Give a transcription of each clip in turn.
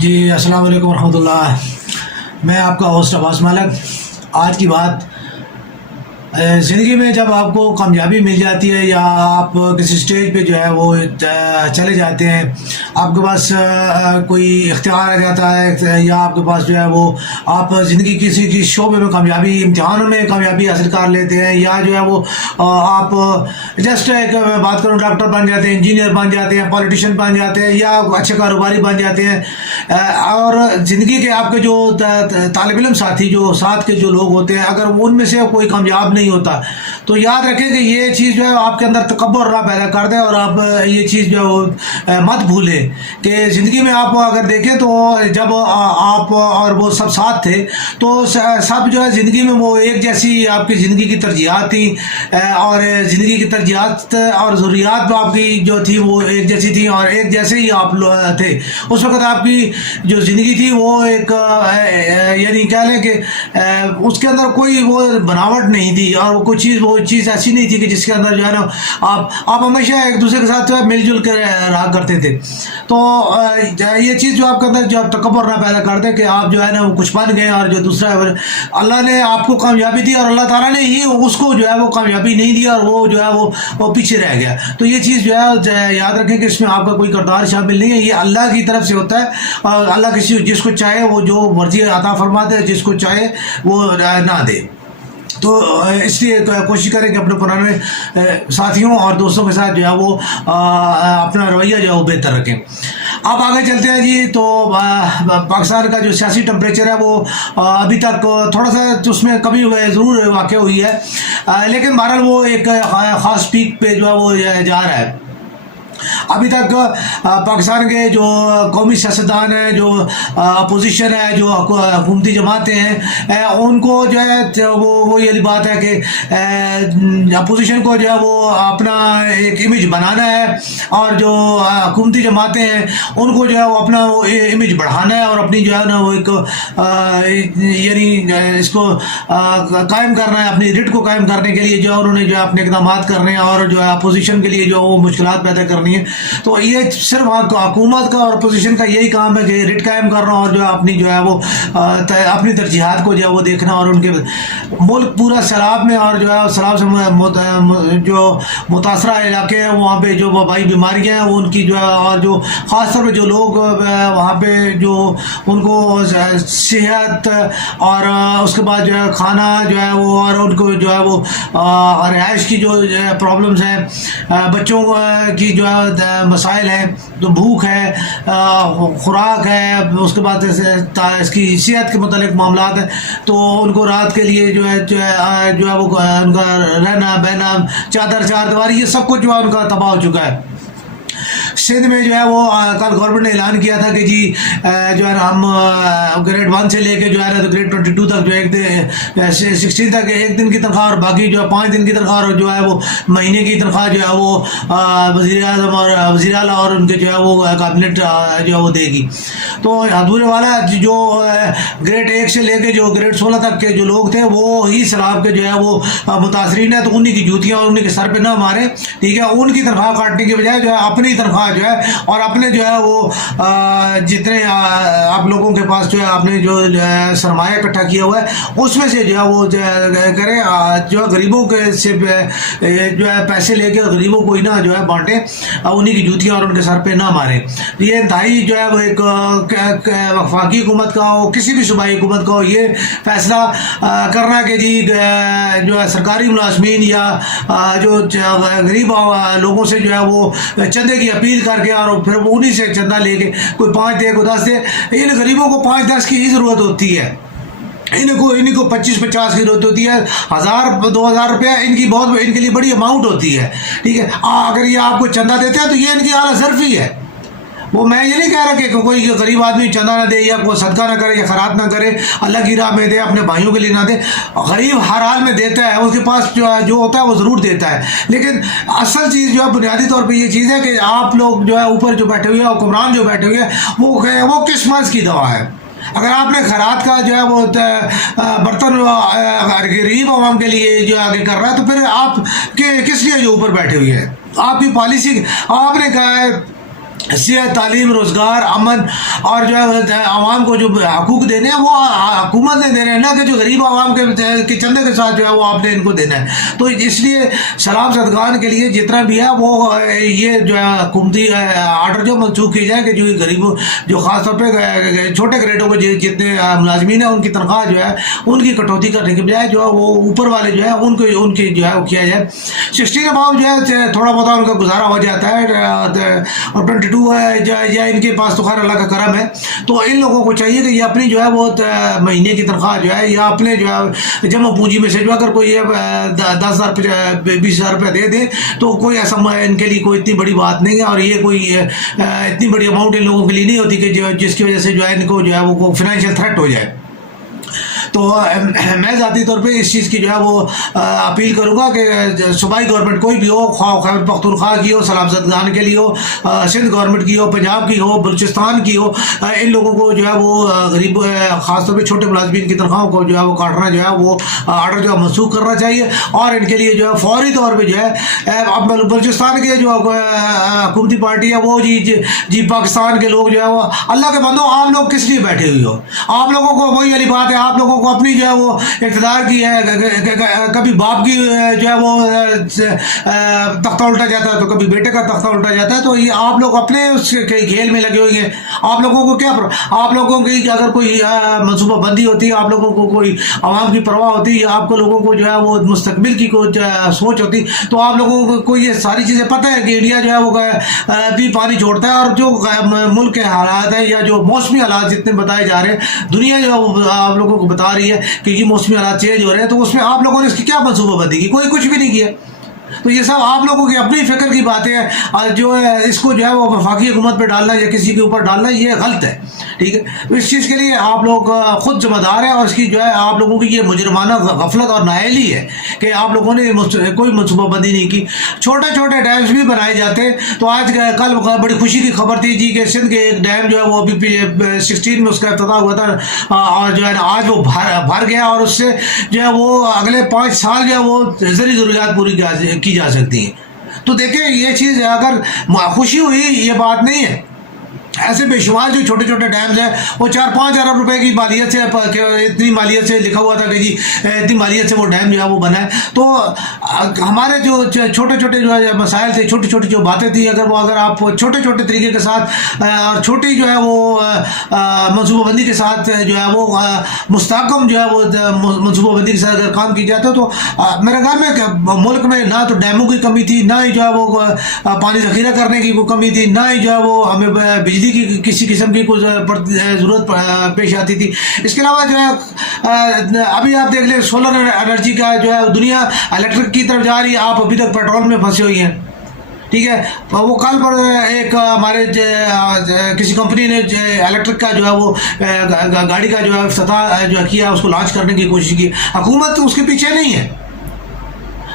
جی السلام علیکم ورحمۃ اللہ. میں آپ کا ہوسٹ عباس ملک. آج کی بات، زندگی میں جب آپ کو کامیابی مل جاتی ہے یا آپ کسی اسٹیج پہ جو ہے وہ چلے جاتے ہیں، آپ کے پاس کوئی اختیار آ جاتا ہے یا آپ کے پاس جو ہے وہ آپ زندگی کسی کی شعبے میں کامیابی، امتحانوں میں کامیابی حاصل کر لیتے ہیں، یا جو ہے وہ آپ جسٹ ایک بات کروں ڈاکٹر بن جاتے ہیں، انجینئر بن جاتے ہیں، پولیٹیشین بن جاتے ہیں، یا اچھے کاروباری بن جاتے ہیں، اور زندگی کے آپ کے جو طالب علم ساتھی، جو ساتھ کے جو لوگ ہوتے ہیں، اگر ان میں سے کوئی کامیاب نہیں ہوتا تو یاد رکھیں کہ یہ چیز جو ہے آپ کے اندر تکبر نہ پیدا کر دے، اور آپ یہ چیز جو ہے مت بھولیں کہ زندگی میں آپ اگر دیکھیں تو جب آپ اور وہ سب ساتھ تھے تو سب جو ہے زندگی میں وہ ایک جیسی آپ کی زندگی کی ترجیحات تھیں، اور زندگی کی ترجیحات اور ضروریات آپ کی جو تھی وہ ایک جیسی تھیں، اور ایک جیسے ہی آپ تھے. اس وقت آپ کی جو زندگی تھی وہ ایک یعنی کہہ لیں کہ اس کے اندر کوئی وہ بناوٹ نہیں تھی، اور وہ چیز ایسی نہیں تھی کہ جس کے اندر جو ہے نا آپ ہمیشہ ایک دوسرے کے ساتھ جو ہے مل جل کر رہا کرتے تھے. تو یہ چیز جو آپ کے اندر جو تکبر نہ پیدا کر دے کہ آپ جو ہے نا وہ کچھ بن گئے، اور جو دوسرا ہے اللہ نے آپ کو کامیابی دی اور اللہ تعالیٰ نے ہی اس کو جو ہے وہ کامیابی نہیں دی، اور وہ جو ہے وہ پیچھے رہ گیا. تو یہ چیز جو ہے یاد رکھیں کہ اس میں آپ کا کوئی کردار شامل نہیں ہے، یہ اللہ کی طرف سے ہوتا ہے، اور اللہ جس کو چاہے وہ جو مرضی عطا فرماتے ہیں، جس کو چاہے وہ نہ دے. تو اس لیے کوشش کریں کہ اپنے پرانے ساتھیوں اور دوستوں کے ساتھ جو ہے وہ اپنا رویہ جو ہے وہ بہتر رکھیں. اب آگے چلتے ہیں جی. تو پاکستان کا جو سیاسی ٹمپریچر ہے وہ ابھی تک تھوڑا سا اس میں کمی ضرور واقع ہوئی ہے، لیکن بہرحال وہ ایک خاص پیک پہ جو ہے وہ جا رہا ہے. ابھی تک پاکستان کے جو قومی سیاستدان ہیں، جو اپوزیشن ہے، جو حکومتی جماعتیں ہیں، ان کو جو ہے وہ یہ بات ہے کہ اپوزیشن کو جو ہے وہ اپنا ایک امیج بنانا ہے، اور جو حکومتی جماعتیں ہیں ان کو جو ہے وہ اپنا امیج بڑھانا ہے، اور اپنی جو ہے نا وہ ایک یعنی اس کو قائم کرنا ہے. اپنی رٹ کو قائم کرنے کے لیے جو ہے انہوں نے جو ہے اپنے اقدامات کرنے ہیں، اور جو ہے اپوزیشن کے لیے جو وہ مشکلات پیدا کرنی ہے. تو یہ صرف حکومت کا اور اپوزیشن کا یہی کام ہے کہ رٹ قائم کرنا، اور جو ہے اپنی جو ہے وہ اپنی ترجیحات کو جو ہے وہ دیکھنا، اور ان کے ملک پورا سیلاب میں، اور جو ہے سیلاب سے جو متاثرہ علاقے ہیں وہاں پہ جو وبائی بیماریاں ہیں ان کی جو ہے، اور جو خاص طور پہ جو لوگ وہاں پہ جو ان کو صحت اور اس کے بعد جو ہے کھانا جو ہے وہ، اور ان کو جو ہے وہ رہائش کی جو پرابلمز ہیں، بچوں کی جو ہے مسائل ہیں، تو بھوک ہے، خوراک ہے، اس کے بعد اس کی صحت کے متعلق معاملات ہیں، تو ان کو رات کے لیے جو ہے وہ ان کا رہنا بہنا، چادر چار دیواری، یہ سب کچھ جو ہے ان کا تباہ ہو چکا ہے. سندھ میں جو ہے وہ کل گورنمنٹ نے اعلان کیا تھا کہ جی جو ہے نا ہم گریڈ 1 سے لے کے جو ہے نا گریڈ 22 تک جو ہے 16 تک ایک دن کی تنخواہ، اور باقی جو ہے 5 دن کی تنخواہ، اور جو ہے وہ مہینے کی تنخواہ جو ہے وہ وزیر اعظم اور وزیر اعلیٰ اور ان کے جو ہے وہ کابنٹ جو ہے وہ دے گی. تو ادھورے والا جو گریڈ 1 سے لے کے جو گریڈ 16 تک کے جو لوگ تھے وہ ہی سیلاب کے جو ہے وہ متاثرین ہیں، تو انہیں کی جوتیاں انہیں کے سر پہ نہ مارے، ٹھیک ہے. ان کی تنخواہ کاٹنے کے بجائے جو ہے اپنی تنخواہ جو ہے، اور اپنے جو ہے وہ جتنے آپ لوگوں کے پاس جو ہے آپ نے جو سرمایہ اکٹھا کیا ہوا ہے اس میں سے جو ہے وہ کریں، جو ہے غریبوں کے سے جو ہے پیسے لے کے غریبوں کو ہی نہ جو ہے بانٹیں، انہیں کی جوتیاں اور ان کے سر پہ نہ ماریں. یہ انتہائی جو ہے وہ ایک وفاقی حکومت کا ہو، کسی بھی صوبائی حکومت کا ہو، یہ فیصلہ کرنا کہ جی جو ہے سرکاری ملازمین یا جو غریب لوگوں سے جو ہے وہ چندے کی اپیل کر کے اور پھر وہ انہیں سے چندہ لے کے کوئی 5 دے کوئی 10 دے. ان غریبوں کو 5-10 کی ہی ضرورت ہوتی ہے، ان کو 25-50 کی ضرورت ہوتی ہے. 1000-2000 روپیہ ان کے لیے بڑی اماؤنٹ ہوتی ہے، ٹھیک ہے. اگر یہ آپ کو چندہ دیتے ہیں تو یہ ان کی اعلیٰ ظرفی ہے. وہ میں یہ نہیں کہہ رہا کہ کوئی غریب آدمی چندہ نہ دے یا کوئی صدقہ نہ کرے یا خیرات نہ کرے، اللہ کی راہ میں دے، اپنے بھائیوں کے لیے نہ دے. غریب ہر حال میں دیتا ہے، اس کے پاس جو ہوتا ہے وہ ضرور دیتا ہے، لیکن اصل چیز جو ہے بنیادی طور پہ یہ چیز ہے کہ آپ لوگ جو ہے اوپر جو بیٹھے ہوئے ہیں، حکمران جو بیٹھے ہوئے ہیں، وہ کس مرض کی دوا ہے. اگر آپ نے خیرات کا جو ہے وہ برتن غریب عوام کے لیے جو آگے کر رہا ہے، تو پھر آپ کس لیے جو اوپر بیٹھے ہوئے ہیں؟ آپ کی پالیسی آپ نے کہا ہے صحت، تعلیم، روزگار، امن اور جو ہے عوام کو جو حقوق دینے ہیں وہ حکومت نے دینے ہیں، نہ کہ جو غریب عوام کے چندے کے ساتھ جو ہے وہ آپ نے ان کو دینا ہے۔ تو اس لیے سلام صدقان کے لیے جتنا بھی ہے وہ یہ جو ہے حکومتی آرڈر جو منسوخ کی جائے کہ جو غریبوں، جو خاص طور پہ چھوٹے گریڈوں کے جتنے ملازمین ہیں ان کی تنخواہ جو ہے ان کی کٹوتی کرنے کے بجائے جو ہے وہ اوپر والے جو ہے ان کی جو ہے وہ کیا جائے۔ 16 اباؤ جو ہے تھوڑا بہت ان کا گزارا ہو جاتا ہے، اور 22 یا ان کے پاس تو خیر اللہ کا کرم ہے۔ تو ان لوگوں کو چاہیے کہ یہ اپنی جو ہے وہ مہینے کی تنخواہ جو ہے یا اپنے جو ہے جمع پونجی میں سے جو اگر کوئی 10,000 20,000 روپیہ دے دے تو کوئی ایسا ان کے لیے کوئی اتنی بڑی بات نہیں ہے، اور یہ کوئی اتنی بڑی اماؤنٹ ان لوگوں کے لیے نہیں ہوتی کہ جس کی وجہ سے جو ہے ان کو جو ہے وہ فائنینشیل تھریٹ ہو جائے۔ تو میں ذاتی طور پہ اس چیز کی جو ہے وہ اپیل کروں گا کہ صوبائی گورنمنٹ کوئی بھی ہو، خواہ خیبر پختونخوا کی ہو، سلام صدقان کے لیے ہو، سندھ گورنمنٹ کی ہو، پنجاب کی ہو، بلوچستان کی ہو، ان لوگوں کو جو ہے وہ غریب خاص طور پہ چھوٹے ملازمین کی تنخواہوں کو جو ہے وہ کاٹنا جو ہے وہ آرڈر جو ہے منسوخ کرنا چاہیے، اور ان کے لیے جو ہے فوری طور پہ جو ہے اب بلوچستان کے جو حکومتی پارٹی ہے وہ جی پاکستان کے لوگ جو ہے وہ اللہ کے بندو آپ لوگ کس لیے بیٹھے ہوئے ہو؟ آپ لوگوں کو وہی والی بات ہے، آپ لوگوں کو اپنی جو ہے وہ اقتدار کی ہے، کبھی باپ کی جو ہے وہ تختہ الٹا جاتا ہے تو کبھی بیٹے کا تختہ الٹا جاتا ہے، تو یہ آپ لوگ اپنے اس کھیل میں لگے ہوئے ہیں۔ آپ لوگوں کو کیا آپ لوگوں کی اگر کوئی منصوبہ بندی ہوتی ہے، آپ لوگوں کو کوئی عوام کی پرواہ ہوتی ہے، آپ کو لوگوں کو جو ہے وہ مستقبل کی کوئی سوچ ہوتی تو آپ لوگوں کو یہ ساری چیزیں پتہ ہے کہ انڈیا جو ہے وہ بھی پانی چھوڑتا ہے، اور جو ملک کے حالات ہیں یا جو موسمی حالات جتنے بتائے جا رہے ہیں، دنیا جو آپ لوگوں کو بتا رہی ہے کہ یہ موسمی حالات چینج ہو رہے ہیں، تو اس میں آپ لوگوں نے اس کی کیا منصوبہ بندی کی؟ کوئی کچھ بھی نہیں کیا۔ تو یہ سب آپ لوگوں کی اپنی فکر کی باتیں ہیں، اور جو ہے اس کو جو ہے وہ وفاقی حکومت پہ ڈالنا یا کسی کے اوپر ڈالنا یہ غلط ہے، ٹھیک ہے؟ تو اس چیز کے لیے آپ لوگ خود ذمہ دار ہیں، اور اس کی جو ہے آپ لوگوں کی یہ مجرمانہ غفلت اور نااہلی ہے کہ آپ لوگوں نے کوئی منصوبہ بندی نہیں کی۔ چھوٹے چھوٹے ڈیمز بھی بنائے جاتے، تو آج کل بڑی خوشی کی خبر تھی جی کہ سندھ کے ایک ڈیم جو ہے وہ ابھی 16 میں اس کا افتتاح ہوا تھا، اور جو ہے آج وہ بھر گیا، اور اس سے جو ہے وہ اگلے 5 سال جو ہے وہ زرعی ضروریات پوری کی جا سکتی ہیں۔ تو دیکھیں یہ چیز اگر خوشی ہوئی یہ بات نہیں ہے، ایسے بے شمار جو چھوٹے چھوٹے ڈیمز ہیں وہ 4-5 ارب روپے کی مالیت سے، اتنی مالیت سے لکھا ہوا تھا کہ جی اتنی مالیت سے وہ ڈیم جو ہے وہ بنا ہے۔ تو ہمارے جو چھوٹے چھوٹے جو مسائل تھے، چھوٹی چھوٹی جو باتیں تھیں، اگر آپ چھوٹے چھوٹے طریقے کے ساتھ اور چھوٹی جو ہے وہ منصوبہ بندی کے ساتھ جو ہے وہ مستحکم جو ہے وہ منصوبہ بندی کے ساتھ اگر کام کی جاتا تو میرے خیال میں ملک میں نہ تو ڈیموں کی کمی تھی، نہ ہی جو ہے وہ پانی ذخیرہ کرنے کی کوئی کمی تھی، نہ ہی جو ہے وہ ہمیں بجلی کی کسی قسم کی کوئی ضرورت پیش آتی تھی۔ اس کے علاوہ جو ہے ابھی آپ دیکھ لیں سولر انرجی کا جو ہے دنیا الیکٹرک کی طرف جا رہی ہے، آپ ابھی تک پیٹرول میں پھنسے ہوئی ہیں، ٹھیک ہے؟ وہ کل پر ایک ہمارے کسی کمپنی نے الیکٹرک کا جو ہے وہ گاڑی کا جو ہے افتتاح جو کیا، اس کو لانچ کرنے کی کوشش کی۔ حکومت اس کے پیچھے نہیں ہے،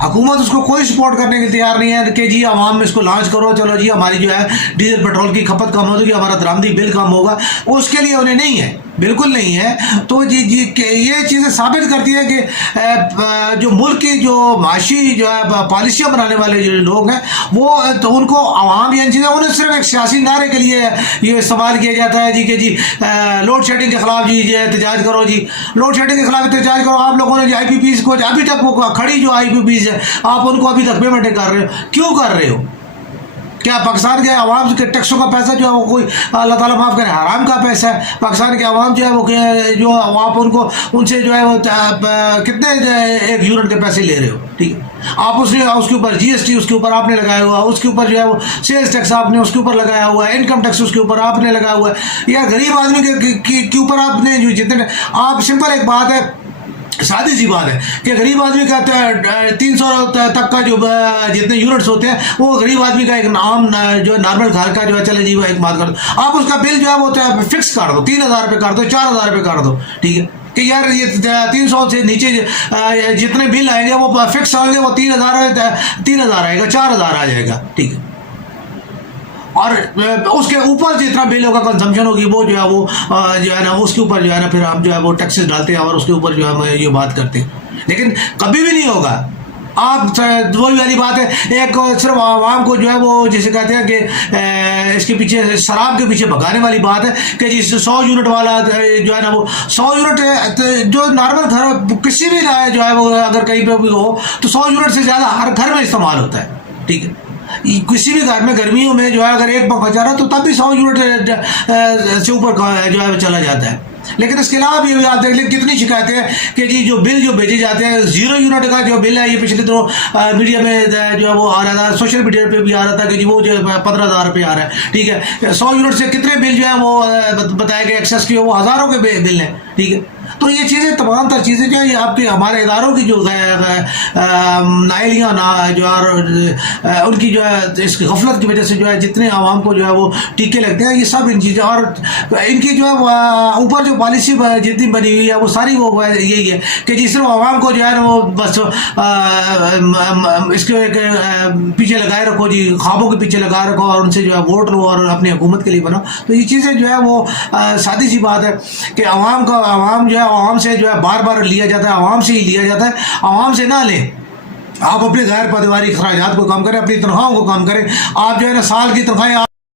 حکومت اس کو کوئی سپورٹ کرنے کے تیار نہیں ہے کہ جی عوام میں اس کو لانچ کرو، چلو جی ہماری جو ہے ڈیزل پیٹرول کی کھپت کم ہوگی، ہمارا درآمدی بل کم ہوگا، اس کے لیے انہیں نہیں ہے، بالکل نہیں ہے۔ تو جی یہ چیزیں ثابت کرتی ہے کہ جو ملک کی جو معاشی جو ہے پالیسیاں بنانے والے جو لوگ ہیں وہ تو ان کو عوام یا ان چیزیں انہیں صرف ایک سیاسی نعرے کے لیے یہ استعمال کیا جاتا ہے جی کہ جی لوڈ شیڈنگ کے خلاف جی احتجاج کرو، جی لوڈ شیڈنگ کے خلاف احتجاج کرو۔ آپ لوگوں نے جو آئی پی پیز کو ابھی تک وہ کھڑی جو آئی پی پیز ہے آپ ان کو ابھی تک پیمنٹ کر رہے ہو، کیوں کر رہے ہو؟ کیا پاکستان کے عوام کے ٹیکسوں کا پیسہ جو ہے وہ کوئی اللہ تعالیٰ معاف کرے حرام کا پیسہ ہے؟ پاکستان کے عوام جو ہے وہ جو آپ ان سے جو ہے وہ کتنے ایک یونٹ کے پیسے لے رہے ہو، ٹھیک ہے؟ آپ اس کے اوپر جی ایس ٹی اس کے اوپر آپ نے لگایا ہوا، اس کے اوپر جو ہے وہ سیلز ٹیکس آپ نے اس کے اوپر لگایا ہوا ہے، انکم ٹیکس اس کے اوپر آپ نے لگایا ہوا ہے، یا غریب آدمی کے اوپر آپ نے جو جتنے آپ سمپل ایک بات ہے، سادی سی بات ہے کہ غریب آدمی کا 300 تک کا جو جتنے یونٹس ہوتے ہیں وہ غریب آدمی کا ایک عام جو ہے نارمل گھر کا جو ہے چلے جی وہ ایک بات کر دو، آپ اس کا بل جو ہے وہ فکس کر دو، 3,000 روپے کر دو، 4,000 روپے کر دو، ٹھیک ہے؟ کہ یار یہ 300 سے نیچے جتنے بل آئیں گے وہ فکس آئیں گے، وہ 3,000 آئے گا، 4,000 آ جائے گا، ٹھیک ہے؟ اور اس کے اوپر جتنا بل ہوگا کنزمپشن ہوگی وہ جو ہے وہ جو ہے نا اس کے اوپر جو ہے نا پھر ہم جو ہے وہ ٹیکسز ڈالتے ہیں اور اس کے اوپر جو ہے ہم یہ بات کرتے ہیں، لیکن کبھی بھی نہیں ہوگا آپ وہی والی بات ہے، ایک صرف عوام کو جو ہے وہ جسے کہتے ہیں کہ اس کے پیچھے شراب کے پیچھے بھگانے والی بات ہے کہ جس 100 یونٹ والا جو ہے نا وہ 100 یونٹ جو نارمل گھر کسی بھی جو ہے وہ اگر کہیں پہ بھی ہو تو 100 یونٹ سے زیادہ ہر گھر میں استعمال ہوتا ہے. ٹھیک ہے، کسی بھی گھر میں گرمیوں میں جو ہے اگر ایک پنکھا چل رہا ہے تو تب بھی 100 یونٹ سے اوپر جو ہے چلا جاتا ہے. لیکن اس کے علاوہ بھی آپ دیکھ لیں کتنی شکایتیں ہیں کہ جی جو بل جو بھیجے جاتے ہیں 0 یونٹ کا جو بل ہے، یہ پچھلے دنوں میڈیا میں جو ہے وہ آ رہا تھا، سوشل میڈیا پہ بھی آ رہا تھا کہ جی وہ جو 15,000 روپے آ رہا ہے. ٹھیک ہے، 100 یونٹ سے کتنے بل جو ہیں وہ بتایا گیا ایکسیس کی، وہ ہزاروں کے بل ہیں. ٹھیک ہے، تو یہ چیزیں تمام تر چیزیں جو ہے یہ آپ کے ہمارے اداروں کی جو نائلیاں جو ان کی جو ہے اس کی غفلت کی وجہ سے جو ہے جتنے عوام کو جو ہے وہ ٹیکے لگتے ہیں، یہ سب ان چیزیں اور ان کی جو ہے اوپر جو پالیسی جتنی بنی ہوئی ہے وہ ساری وہ یہی ہے کہ جس صرف عوام کو جو ہے وہ بس اس کے پیچھے لگائے رکھو، جی خوابوں کے پیچھے لگائے رکھو اور ان سے جو ہے ووٹ لو اور اپنی حکومت کے لیے بناؤ. تو یہ چیزیں جو ہے وہ سادی سی بات ہے کہ عوام جو ہے عوام سے جو ہے بار بار لیا جاتا ہے، عوام سے ہی لیا جاتا ہے. عوام سے نہ لیں، آپ اپنے غیر پائیداری اخراجات کو کم کریں، اپنی تنخواہوں کو کم کریں. آپ جو ہے نا سال کی تنخواہیں